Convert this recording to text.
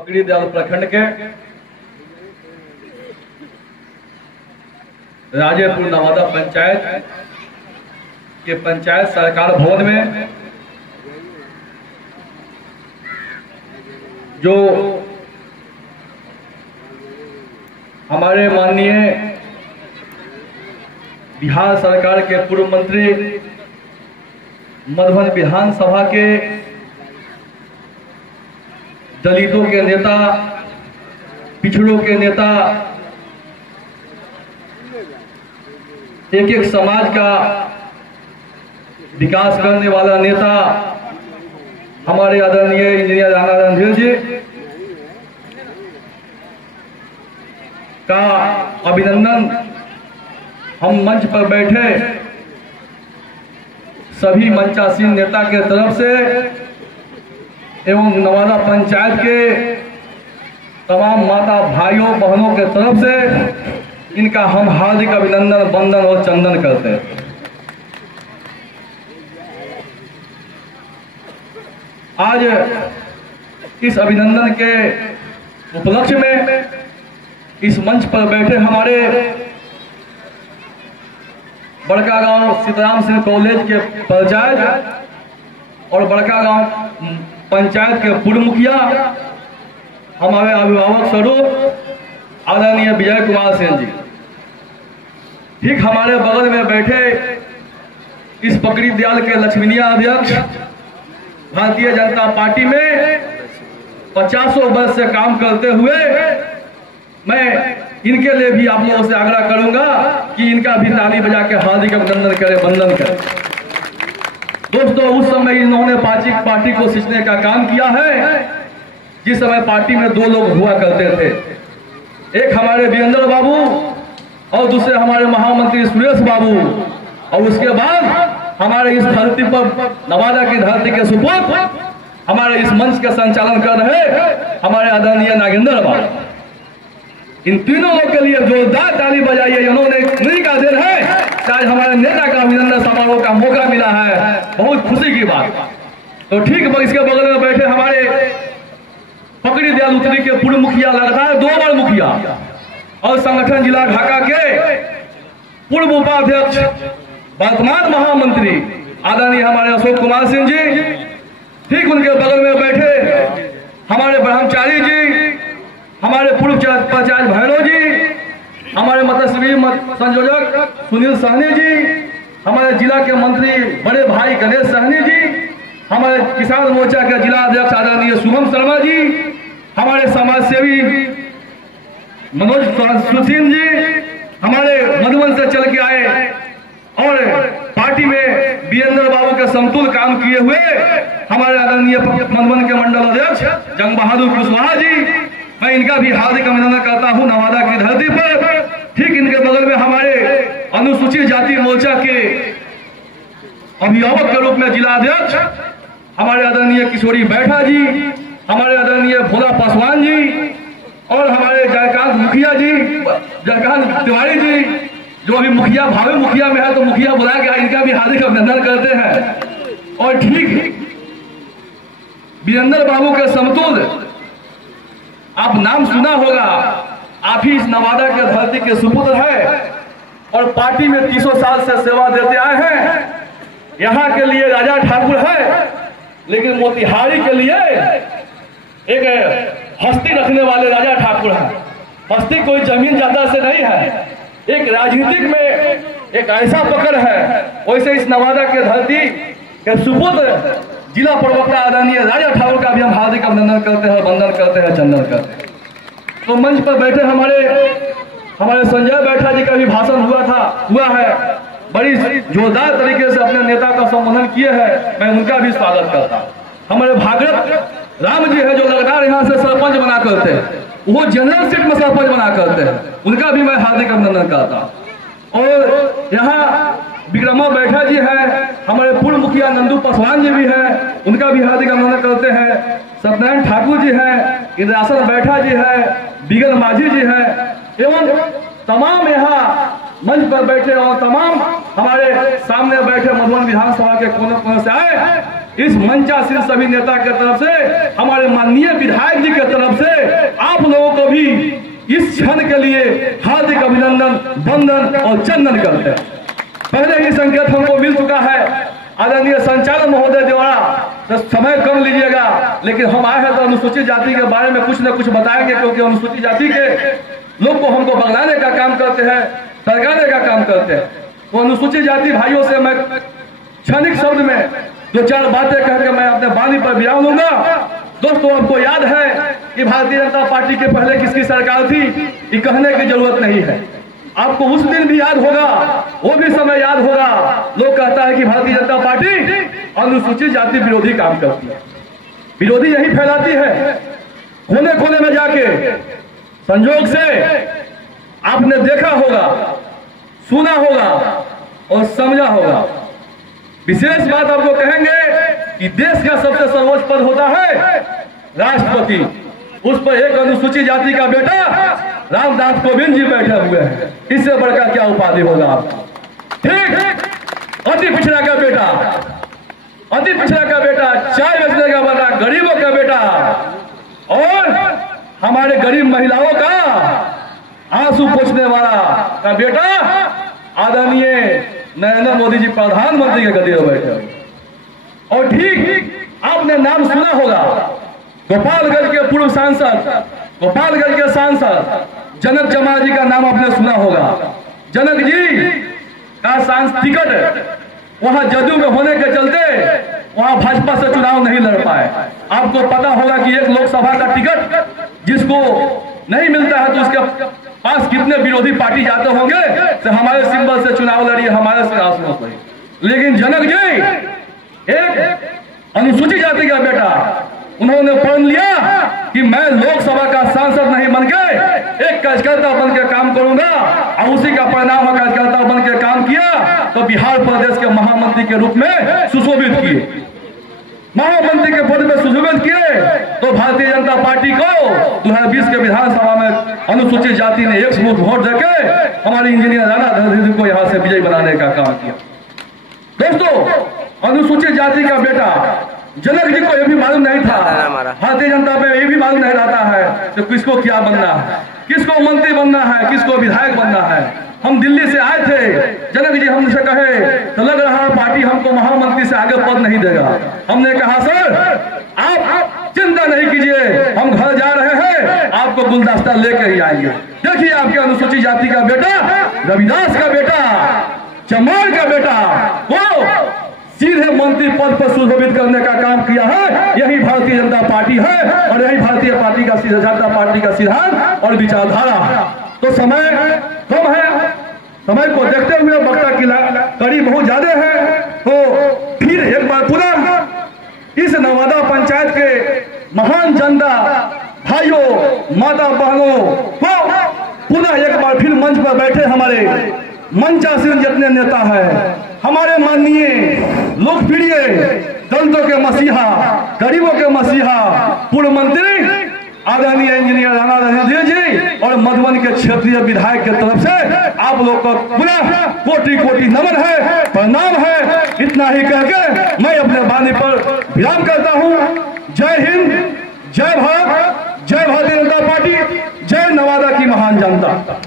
पकड़ी दयाल प्रखंड के राजेपुर नवादा पंचायत के पंचायत सरकार भवन में जो हमारे माननीय बिहार सरकार के पूर्व मंत्री मधुबन विधानसभा के दलितों के नेता, पिछड़ों के नेता, एक एक समाज का विकास करने वाला नेता हमारे आदरणीय इंजीनियर राणा रणधीर जी का अभिनंदन हम मंच पर बैठे सभी मंचासीन नेता के तरफ से एवं नवादा पंचायत के तमाम माता भाइयों बहनों के तरफ से इनका हम हार्दिक अभिनंदन, वंदन और चंदन करते हैं। आज इस अभिनंदन के उपलक्ष्य में इस मंच पर बैठे हमारे बड़का गांव सीताराम सिंह कॉलेज के पंचायत और बड़का गांव पंचायत के पूर्व मुखिया हमारे अभिभावक स्वरूप आदरणीय विजय कुमार सिंह जी, ठीक हमारे बगल में बैठे इस पकड़ी दयाल के लक्ष्मीनिया अध्यक्ष, भारतीय जनता पार्टी में 50 वर्ष से काम करते हुए मैं इनके लिए भी आप लोगों से आग्रह करूंगा कि इनका भी ताली बजा के हार्दिक अभिनंदन करें, वंदन करें। दोस्तों, उस समय इन्होंने पार्टी को सींचने का काम किया है जिस समय पार्टी में दो लोग हुआ करते थे, एक हमारे वीरेंद्र बाबू और दूसरे हमारे महामंत्री सुरेश बाबू, और उसके बाद हमारे इस धरती पर नवादा की धरती के सुपुत्र हमारे इस मंच का संचालन कर रहे हमारे आदरणीय नागेंद्र बाबू। इन तीनों लोग के लिए जोरदार ताली बजाइए। इन्होंने उन्हीं का देन है आज हमारे नेता का अभिनंदन समारोह का मौका मिला है, बहुत खुशी की बात। तो ठीक इसके बगल में बैठे हमारे पकड़ी दयाल उत्तरी के पूर्व मुखिया, लगातार 2 बार मुखिया और संगठन जिला ढाका के पूर्व उपाध्यक्ष, वर्तमान महामंत्री आदरणीय हमारे अशोक कुमार सिंह जी, ठीक उनके बगल में बैठे हमारे ब्रह्मचारी जी, हमारे पूर्व पंचायत भैरव जी, हमारे मतश्री संयोजक सुनील सहनी जी, हमारे जिला के मंत्री बड़े भाई गणेश सहनी जी, हमारे किसान मोर्चा के जिला अध्यक्ष आदरणीय शुभम शर्मा जी, हमारे समाज सेवी मनोज सुसिंह जी, हमारे मधुबन से चल के आए और पार्टी में वीरेंद्र बाबू के समतुल काम किए हुए हमारे आदरणीय मधुबन के मंडल अध्यक्ष जंग बहादुर कुशवाहा जी, मैं इनका भी हार्दिक अभिनंदन करता हूं नवादा की धरती पर। ठीक इनके बगल में हमारे अनुसूचित जाति मोर्चा के अभिभावक के रूप में जिला अध्यक्ष हमारे आदरणीय किशोरी बैठा जी, हमारे आदरणीय भोला पासवान जी और हमारे जयकांत मुखिया जी, जयकांत तिवारी जी, जो अभी मुखिया भावे मुखिया में है तो मुखिया बुला के इनका भी हार्दिक अभिनंदन करते हैं। और ठीक वीरेंद्र बाबू के समतुल आप नाम सुना होगा, आप ही इस नवादा के धरती के सुपुत्र है और पार्टी में 300 साल से सेवा देते आए हैं। यहाँ के लिए राजा ठाकुर है, लेकिन मोतिहारी के लिए एक हस्ती रखने वाले राजा ठाकुर है। हस्ती कोई जमीन जायदाद से नहीं है, एक राजनीतिक में एक ऐसा पकड़ है। वैसे इस नवादा के धरती के सुपुत्र जिला प्रवक्ता आदरणीय राजा ठाकुर का भी हम हार्दिक अभिनंदन करते हैं, वंदन करते हैं, चंदन करते हैं। तो मंच पर बैठे हमारे संजय बैठा जी का भी भाषण हुआ है, बड़ी जोरदार तरीके से अपने नेता का संबोधन किए हैं, मैं उनका भी स्वागत करता हूँ। हमारे भागवत राम जी है जो लगातार यहाँ से सरपंच बना करते हैं, वो जनरल सीट में सरपंच बना करते हैं, उनका भी मैं हार्दिक अभिनंदन करता हूँ। और यहाँ विक्रमा बैठा जी है, हमारे पूर्व मुखिया नंदू पासवान जी भी हैं, उनका भी हार्दिक अभिनंदन करते हैं। सत्यनारायण ठाकुर जी हैं, इंद्रासन बैठा जी है, बिगल माझी जी है, एवं तमाम यहाँ मंच पर बैठे और तमाम हमारे सामने बैठे मधुबन विधानसभा के कोने कोने से आए इस मंचासीन सभी नेता के तरफ से, हमारे माननीय विधायक जी के तरफ से लिए हार्दिक अभिनंदन, वंदन और चंदन करते हैं। पहले ही संकेत हमको मिल चुका है आदरणीय संचालक महोदय द्वारा, तो समय कम लीजिएगा, लेकिन हम आए हैं तो अनुसूचित जाति के बारे में कुछ न कुछ बताएंगे, क्योंकि अनुसूचित जाति के लोग को हमको बगलाने का काम करते हैं, सरकाने का काम करते हैं। तो अनुसूचित जाति भाइयों से मैं क्षणिक शब्द में दो चार बातें कहकर मैं अपने वाणी पर विराम लूंगा। दोस्तों, आपको याद है कि भारतीय जनता पार्टी के पहले किसकी सरकार थी, ये कहने की जरूरत नहीं है। आपको उस दिन भी याद होगा, वो भी समय याद होगा। लोग कहता है कि भारतीय जनता पार्टी अनुसूचित जाति विरोधी काम करती है, विरोधी यही फैलाती है कोने कोने में जाके। संयोग से आपने देखा होगा, सुना होगा और समझा होगा। विशेष बात आपको कहेंगे कि देश का सबसे सर्वोच्च पद होता है राष्ट्रपति, उस पर एक अनुसूचित जाति का बेटा रामनाथ कोविंद जी बैठे हुए हैं। इससे बढ़कर क्या उपाधि होगा आपको? ठीक, अति पिछड़ा का बेटा, अति पिछड़ा का बेटा, चाय बेचने का बेटा, गरीबों का बेटा और हमारे गरीब महिलाओं का आंसू पोंछने वाला का बेटा आदरणीय नरेंद्र मोदी जी प्रधानमंत्री के गद्दी पर बैठे। और ठीक आपने नाम सुना होगा, गोपालगंज के पूर्व सांसद, गोपालगंज के सांसद जनक जमाल जी का नाम आपने सुना होगा। जनक जी का टिकट वहां जदयू में होने के चलते वहां भाजपा से चुनाव नहीं लड़ पाए। आपको पता होगा कि एक लोकसभा का टिकट जिसको नहीं मिलता है तो उसके पास कितने विरोधी पार्टी जाते होंगे, तो हमारे सिंबल से चुनाव लड़िए, हमारे सिंहासनों पर। लेकिन जनक जी एक अनुसूचित जाति का बेटा, उन्होंने प्रण लिया कि मैं लोकसभा का सांसद नहीं बन के एक कार्यकर्ता बन के काम करूंगा, और उसी का परिणाम कार्यकर्ता बन के काम किया तो बिहार प्रदेश के महामंत्री के रूप में सुशोभित किए, महामंत्री के पद में सुशोभित किए। तो भारतीय जनता पार्टी को 2020 के विधानसभा में अनुसूचित जाति ने एक समूह वोट देके हमारी इंजीनियर राणा धनसिंह को यहां से विजयी बनाने का काम किया। दोस्तों, अनुसूचित जाति का बेटा जनक जी को यह भी मालूम नहीं था, भारतीय जनता में यह भी मालूम नहीं रहता है तो किसको क्या बनना है, किसको मंत्री बनना है, किसको विधायक बनना है। हम दिल्ली से आए थे, जनक जी हमसे कहे तो लग रहा पार्टी हमको महामंत्री से आगे पद नहीं देगा। हमने कहा सर आप चिंता नहीं कीजिए, हम घर जा रहे हैं, आपको गुलदस्ता लेकर ही आएंगे। देखिए आपके अनुसूचित जाति का बेटा, रविदास का बेटा, चमार का बेटा, वो सीधे मंत्री पद पर सुशोभित करने का काम किया है। यही भारतीय जनता पार्टी है और यही भारतीय जनता पार्टी का सिद्धांत और विचारधारा है। तो समय कम है, समय को देखते हुए वक्ता की कड़ी बहुत ज्यादा है, तो फिर एक बार पुनः इस नवादा पंचायत के महान जनता भाइयों, माता बहनों को पुनः एक बार फिर मंच पर बैठे हमारे मंचासीन जितने नेता है, हमारे माननीय लोकप्रिय दलितों के मसीहा, गरीबों के मसीहा, पूर्व मंत्री आदरणीय इंजीनियर राणा धनसिंह जी और मधुबन के क्षेत्रीय विधायक के तरफ से आप लोग को पुनः कोटि कोटि नमन है, प्रणाम है। इतना ही कहकर मैं अपने वाणी पर विराम करता हूँ। जय हिंद, जय भारत, जय भारतीय जनता पार्टी, जय नवादा की महान जनता।